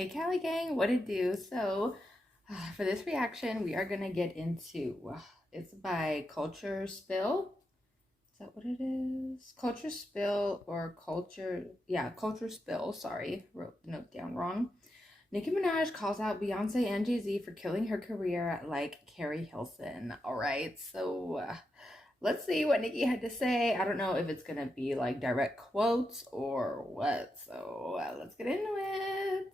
Hey Cali gang, what it do? So, for this reaction, we are gonna get into it's by Culture Spill. Is that what it is? Culture Spill or Culture? Yeah, Culture Spill. Sorry, wrote the note down wrong. Nicki Minaj calls out Beyonce and Jay-Z for killing her career like kerihilson. All right, so let's see what Nicki had to say. I don't know if it's gonna be like direct quotes or what. So let's get into it.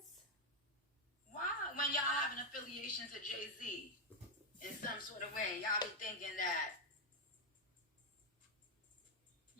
Why, when y'all having affiliations to Jay-Z in some sort of way, y'all be thinking that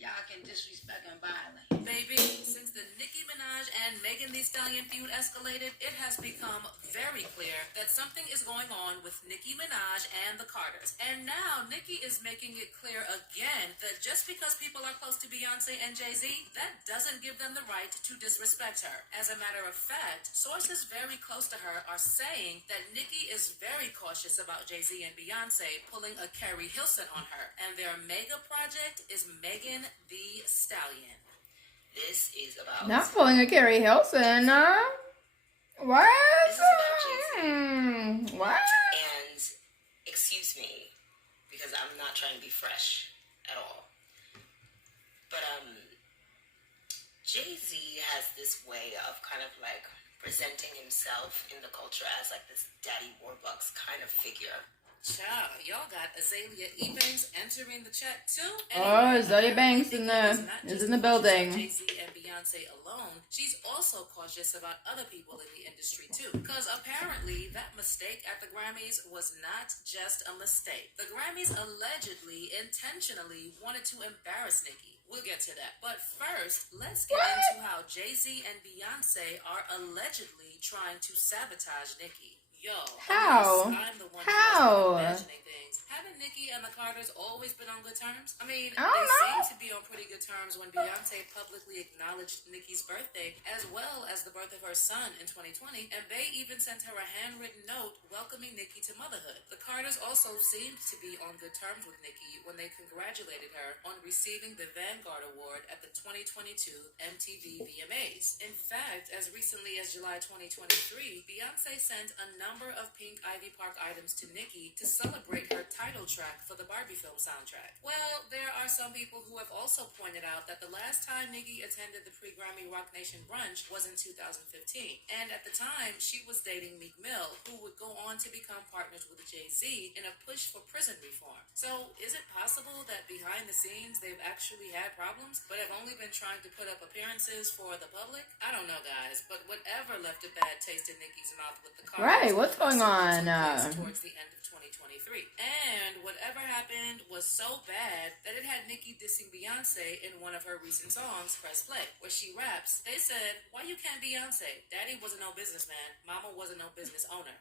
y'all can disrespect and violate? Baby, since the Nicki Minaj and Megan Thee Stallion feud escalated, it has become very clear that something is going on with Nicki Minaj and the Carters. And now Nicki is making it clear again that just because people are close to Beyonce and Jay-Z, that doesn't give them the right to disrespect her. As a matter of fact, sources very close to her are saying that Nicki is very cautious about Jay-Z and Beyonce pulling a kerihilson on her. And their mega project is Megan Thee Stallion. This is about... Not pulling a kerihilson, what? This is about Jay-Z. What? And, excuse me, because I'm not trying to be fresh at all, but Jay-Z has this way of kind of like presenting himself in the culture as like this Daddy Warbucks kind of figure. Child, y'all got Azalea Ebanks entering the chat too. Oh, Azalea Banks is in the building. Jay-Z and Beyonce alone, she's also cautious about other people in the industry too. Because apparently that mistake at the Grammys was not just a mistake. The Grammys allegedly, intentionally wanted to embarrass Nicki. We'll get to that. But first, let's get into how Jay-Z and Beyonce are allegedly trying to sabotage Nicki. Yo, How? I'm the one How? imagining things. Haven't Nicki and the Carters always been on good terms? I mean, I don't they know. seem to be on pretty good terms when Beyonce publicly acknowledged Nicki's birthday, as well as the birth of her son in 2020, and Bey even sent her a handwritten note welcoming Nicki to motherhood. The Carters also seemed to be on good terms with Nicki when they congratulated her on receiving the Vanguard Award at the 2022 MTV VMAs. In fact, as recently as July 2023, Beyonce sent a number of pink Ivy Park items to Nicki to celebrate her title track for the Barbie film soundtrack. Well, there are some people who have also pointed out that the last time Nicki attended the pre-Grammy Rock Nation brunch was in 2015, and at the time she was dating Meek Mill, who would go on to become partners with Jay-Z in a push for prison reform. So is it possible that behind the scenes they've actually had problems, but have only been trying to put up appearances for the public? I don't know, guys, but whatever left a bad taste in Nicki's mouth with the Carters, Right, what's going on? towards the end of 2023. And whatever happened was so bad that it had Nicki dissing Beyonce in one of her recent songs, Press Play, where she raps, they said, "Why you can't Beyonce? Daddy wasn't no businessman. Mama wasn't no business owner.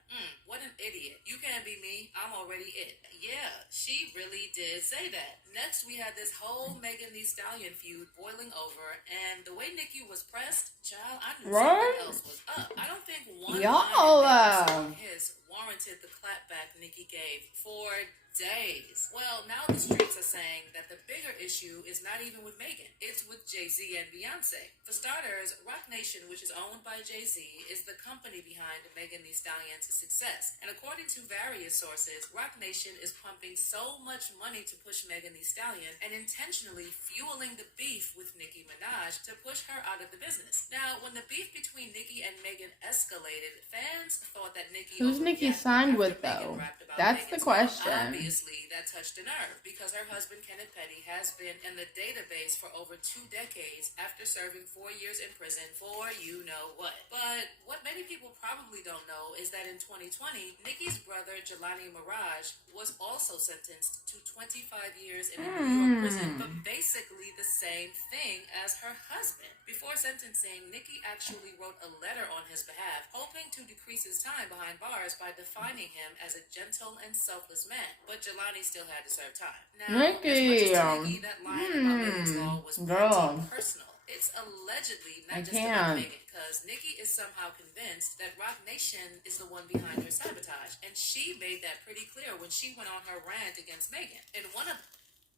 What an idiot. You can't be me. I'm already it." Yeah, she really did say that. Next, we had this whole Megan Thee Stallion feud boiling over, and the way Nicki was pressed, child, I knew something else was up. I don't think one Y'all, line of his warranted the clapback Nicki gave for days. Well, now the streets are saying that the bigger issue is not even with Megan. It's with Jay-Z and Beyonce. For starters, Rock Nation, which is owned by Jay-Z, is the company behind Megan Thee Stallion's success. And according to various sources, Rock Nation is pumping so much money to push Megan Thee Stallion and intentionally fueling the beef with Nicki Minaj to push her out of the business. Now, when the beef between Nicki and Megan escalated, fans thought that Nicki... Who's Nicki signed with, though? That's the question. Obviously, that touched a nerve because her husband, Kenneth Petty, has been in the database for over 2 decades after serving 4 years in prison for you-know-what. But what many people probably don't know is that in 2020, Nicki's brother, Jelani Mirage, was also sentenced to 25 years in a New York prison for basically the same thing as her husband. Before sentencing, Nicki actually wrote a letter on his behalf, hoping to decrease his time behind bars by defining him as a gentle and selfless man. But Jelani still had to serve time. Now, Nicki, as much as to Nicki, that line about Megan's Law was pretty personal. It's allegedly not just about Megan, because Nicki is somehow convinced that Rock Nation is the one behind her sabotage, and she made that pretty clear when she went on her rant against Megan. In one of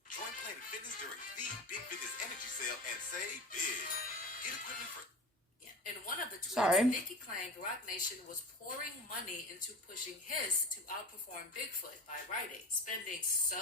Join Planet Fitness during the Big Fitness Energy Sale and save big. Get equipment for... In one of the tweets, Sorry. Nicki claimed Roc Nation was pouring money into pushing his to outperform Bigfoot by writing, spending so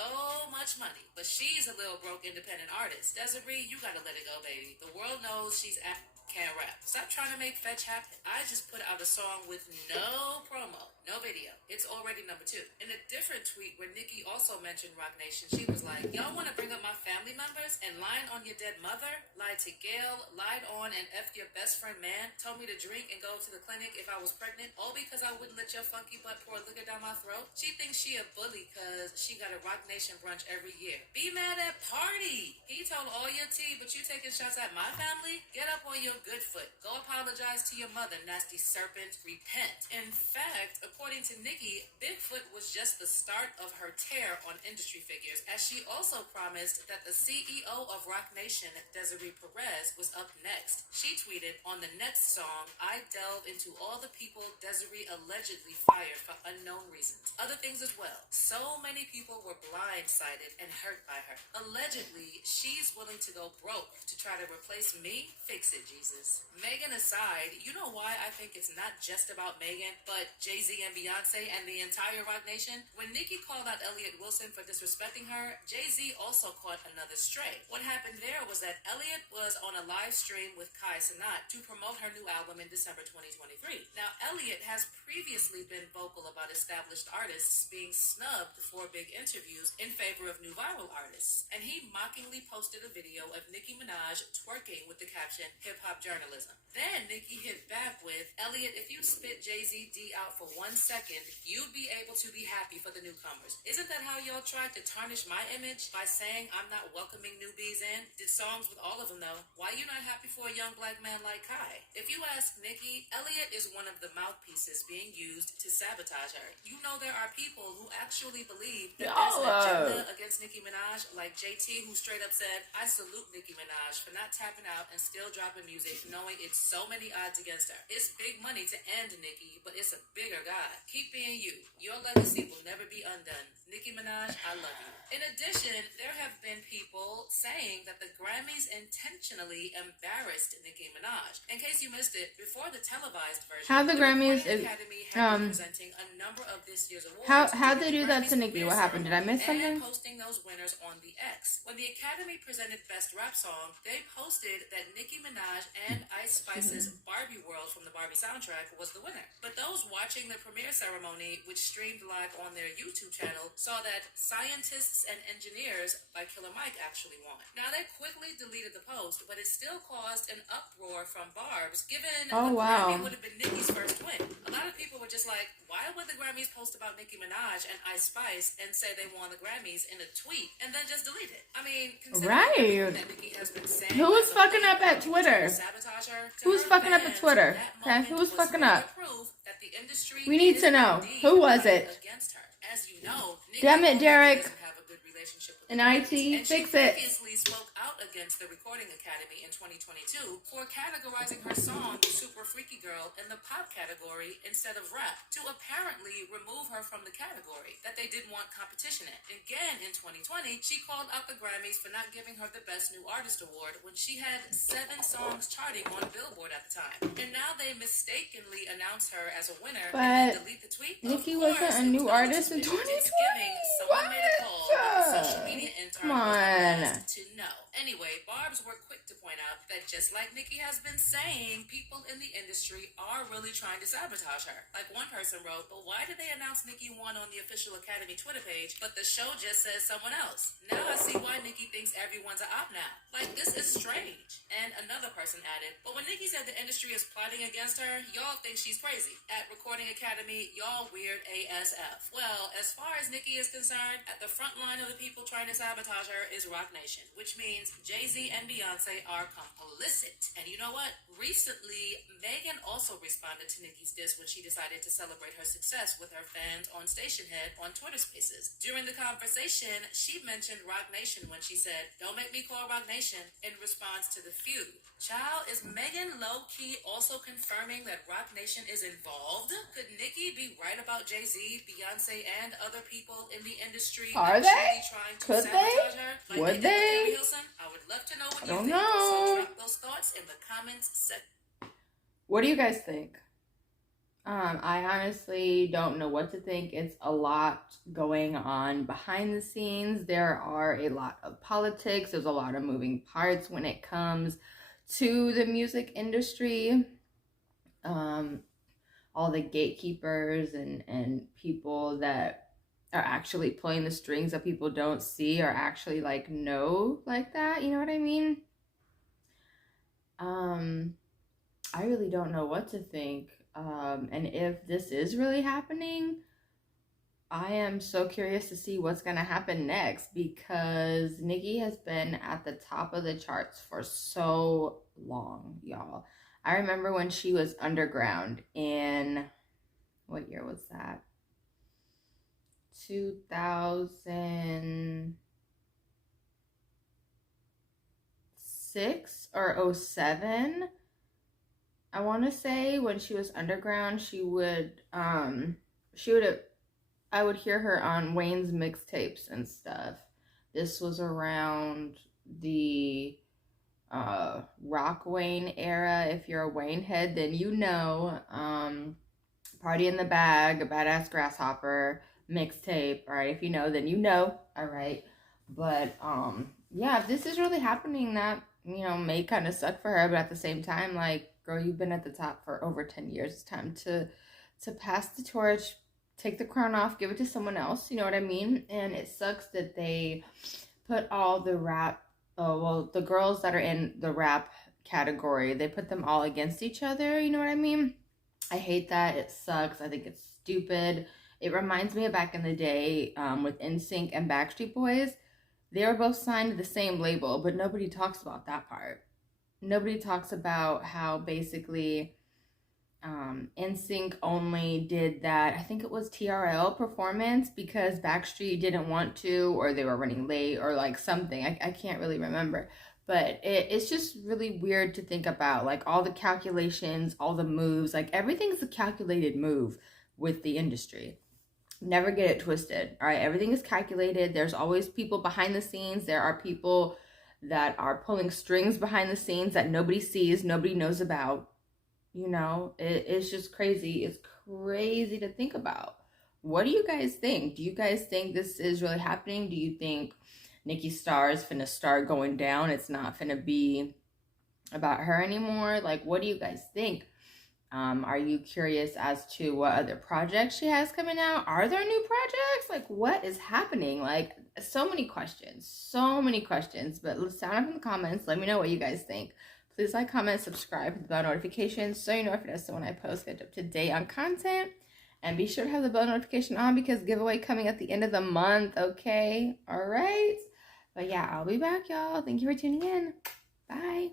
much money. But she's a little broke independent artist. Desiree, you gotta let it go, baby. The world knows she's can't rap. Stop trying to make fetch happen. I just put out a song with no promo, no video. It's already number 2. In a different tweet where Nicki also mentioned Roc Nation, she was like, y'all want to bring up my family members and lying on your dead mother? Lied to Gail, lied on and effed your best friend man, told me to drink and go to the clinic if I was pregnant, all because I wouldn't let your funky butt pour liquor down my throat? She thinks she a bully because she got a Roc Nation brunch every year. Be mad at Party. He told all your tea, but you taking shots at my family? Get up on your good foot. Go apologize to your mother, nasty serpent. Repent. In fact, according to Nicki, Bigfoot was just the start of her tear on industry figures, as she also promised that the CEO of Roc Nation, Desiree Perez, was up next. She tweeted, on the next song, I delve into all the people Desiree allegedly fired for unknown reasons. Other things as well. So many people were blindsided and hurt by her. Allegedly, she's willing to go broke to try to replace me? Fix it, Jesus. Megan aside, you know why I think it's not just about Megan, but Jay-Z and Beyonce and the entire Roc Nation? When Nicki called out Elliott Wilson for disrespecting her, Jay-Z also caught another stray. What happened there was that Elliott was on a live stream with Kai Cenat to promote her new album in December 2023. Now, Elliott has previously been vocal about established artists being snubbed for big interviews in favor of new viral artists, and he mockingly posted a video of Nicki Minaj twerking with the caption, hip-hop journalism. Then Nicki hit back with, Elliott, if you spit Jay-Z out for 1 second, you'd be able to be happy for the newcomers. Isn't that how y'all tried to tarnish my image by saying I'm not welcoming newbies in? Did songs with all of them though. Why you not happy for a young black man like Kai? If you ask Nicki, Elliott is one of the mouthpieces being used to sabotage her. You know there are people who actually believe that there's an agenda against Nicki Minaj, like JT, who straight up said, I salute Nicki Minaj for not tapping out and still dropping music knowing it's so many odds against her. It's big money to end Nicki, but it's a bigger God. Keep being you. Your legacy will never be undone. Nicki Minaj, I love you. In addition, there have been people saying that the Grammys intentionally embarrassed Nicki Minaj. In case you missed it, before the televised version, how the Grammys Academy had been presenting a number of this year's awards. How'd they do that to Nicki? What happened? Did I miss something? And posting those winners on the X. When the Academy presented Best Rap Song, they posted that Nicki Minaj and Ice Spice's Barbie World from the Barbie soundtrack was the winner. But those watching the premiere ceremony, which streamed live on their YouTube channel, saw that Scientists and Engineers by Killer Mike actually won. Now, they quickly deleted the post, but it still caused an uproar from Barb's, given the Grammy would have been Nicki's first win. A lot of people were just like, why would the Grammys post about Nicki Minaj and Ice Spice and say they won the Grammys in a tweet and then just delete it? I mean, considering that Nicki has been saying who was fucking up at Twitter? Sabotage her, Who's fucking up at Twitter? Okay, who was fucking up? That the industry We need to know. Who was it? Against her. As you know, damn it, Derek. doesn't have a good relationship with in IT, fix it. She previously spoke out against the Recording Academy in 2022 for categorizing her song Super Freaky Girl in the pop category instead of rap, to apparently remove her from the category that they didn't want competition in. Again, in 2020, she called out the Grammys for not giving her the Best New Artist award when she had 7 songs charting on Billboard at the time. And now they mistakenly announced her as a winner and then delete the tweet. Nicki wasn't a new artist in 2020? Someone made a call, but the social media intern was to know. Anyway, Barb's were quick to point out that just like Nicki has been saying, people in the industry are really trying to sabotage her. Like one person wrote, but why did they announce Nicki won on the official Academy Twitter page, but the show just says someone else? Now I see why Nicki thinks everyone's an op now. Like, this is strange. And another person added, but when Nicki said the industry is plotting against her, y'all think she's crazy. At Recording Academy, y'all weird ASF. Well, as far as Nicki is concerned, at the front line of the people trying to sabotage her is Roc Nation, which means Jay-Z and Beyonce are complicit. And you know what? Recently, Megan also responded to Nicki's diss when she decided to celebrate her success with her fans on Stationhead on Twitter Spaces. During the conversation, she mentioned Roc Nation when she said, "Don't make me call Roc Nation," in response to the feud. Child, is Megan low-key also confirming that Roc Nation is involved? Could Nicki be right about Jay-Z, Beyonce, and other people in the industry? Are they? Trying to Could sabotage they? her? Like Would they? they? Kerihilson? I would love to know what I don't you think. know. So drop those thoughts in the comments section. What do you guys think? I honestly don't know what to think. It's a lot going on behind the scenes. There are a lot of politics. There's a lot of moving parts when it comes to the music industry. All the gatekeepers and people that are actually pulling the strings that people don't see or actually like know like that. You know what I mean? I really don't know what to think. And if this is really happening, I am so curious to see what's going to happen next, because Nicki has been at the top of the charts for so long, y'all. I remember when she was underground in, what year was that? 2006 or 07. I want to say when she was underground, I would hear her on Wayne's mixtapes and stuff. This was around the Rock Wayne era. If you're a Wayne head, then you know. Party in the Bag, A Badass Grasshopper, mixtape. All right, if you know, then you know. All right, but yeah, if this is really happening, that, you know, may kind of suck for her, but at the same time, like, girl, you've been at the top for over 10 years. It's time to pass the torch, take the crown off, give it to someone else. You know what I mean? And it sucks that they put all the the girls that are in the rap category, they put them all against each other. You know what I mean? I hate that. It sucks. I think it's stupid. It reminds me of back in the day with NSYNC and Backstreet Boys. They were both signed to the same label, but nobody talks about that part. Nobody talks about how basically NSYNC only did that, I think it was TRL performance, because Backstreet didn't want to, or they were running late, or like something. I can't really remember. But it's just really weird to think about, like, all the calculations, all the moves, like everything's a calculated move with the industry. Never get it twisted, all right? Everything is calculated. There's always people behind the scenes. There are people that are pulling strings behind the scenes that nobody sees, nobody knows about. You know, it's just crazy. It's crazy to think about. What do you guys think? Do you guys think this is really happening? Do you think Nicki's star is finna start going down? It's not finna be about her anymore? Like, what do you guys think? Are you curious as to what other projects she has coming out? Are there new projects? Like, what is happening? Like, so many questions, but let's sound up in the comments. Let me know what you guys think. Please like, comment, subscribe, hit the bell notifications so you know if it is so when I post, get up to date on content. And be sure to have the bell notification on, because giveaway coming at the end of the month, okay? All right? But yeah, I'll be back, y'all. Thank you for tuning in. Bye.